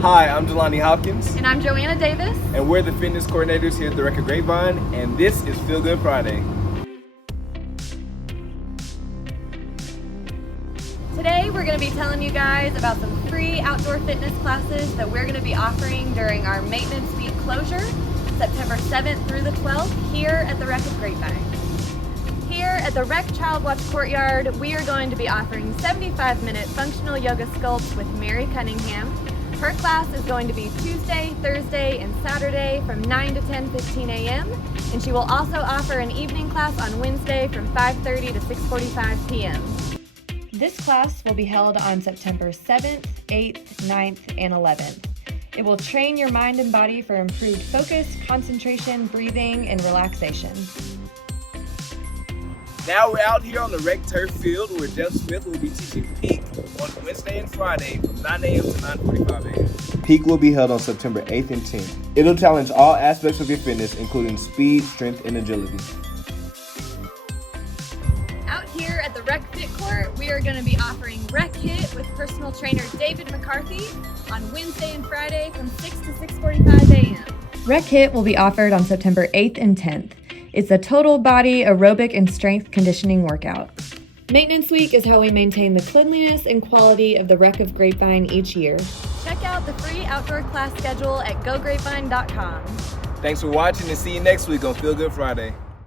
Hi, I'm Jelani Hopkins. And I'm Joanna Davis. And we're the fitness coordinators here at the REC of Grapevine, and this is Feel Good Friday. Today we're going to be telling you guys about some free outdoor fitness classes that we're going to be offering during our maintenance week closure, September 7th through the 12th, here at the REC of Grapevine. Here at the REC Child Watch Courtyard, we are going to be offering 75-minute functional yoga sculpts with Mary Cunningham. Her class is going to be Tuesday, Thursday, and Saturday from 9 to 10:15 a.m. And she will also offer an evening class on Wednesday from 5:30 to 6:45 p.m. This class will be held on September 7th, 8th, 9th, and 11th. It will train your mind and body for improved focus, concentration, breathing, and relaxation. Now we're out here on the REC turf field where Jeff Smith will be teaching Peak on Wednesday and Friday from 9 a.m. to 9:45 a.m. Peak will be held on September 8th and 10th. It'll challenge all aspects of your fitness, including speed, strength, and agility. Out here at the REC Fit Court, we are going to be offering REC HIIT with personal trainer David McCarthy on Wednesday and Friday from 6 to 6:45 a.m. REC HIIT will be offered on September 8th and 10th. It's a total body aerobic and strength conditioning workout. Maintenance Week is how we maintain the cleanliness and quality of the REC of Grapevine each year. Check out the free outdoor class schedule at gograpevine.com. Thanks for watching and see you next week on Feel Good Friday.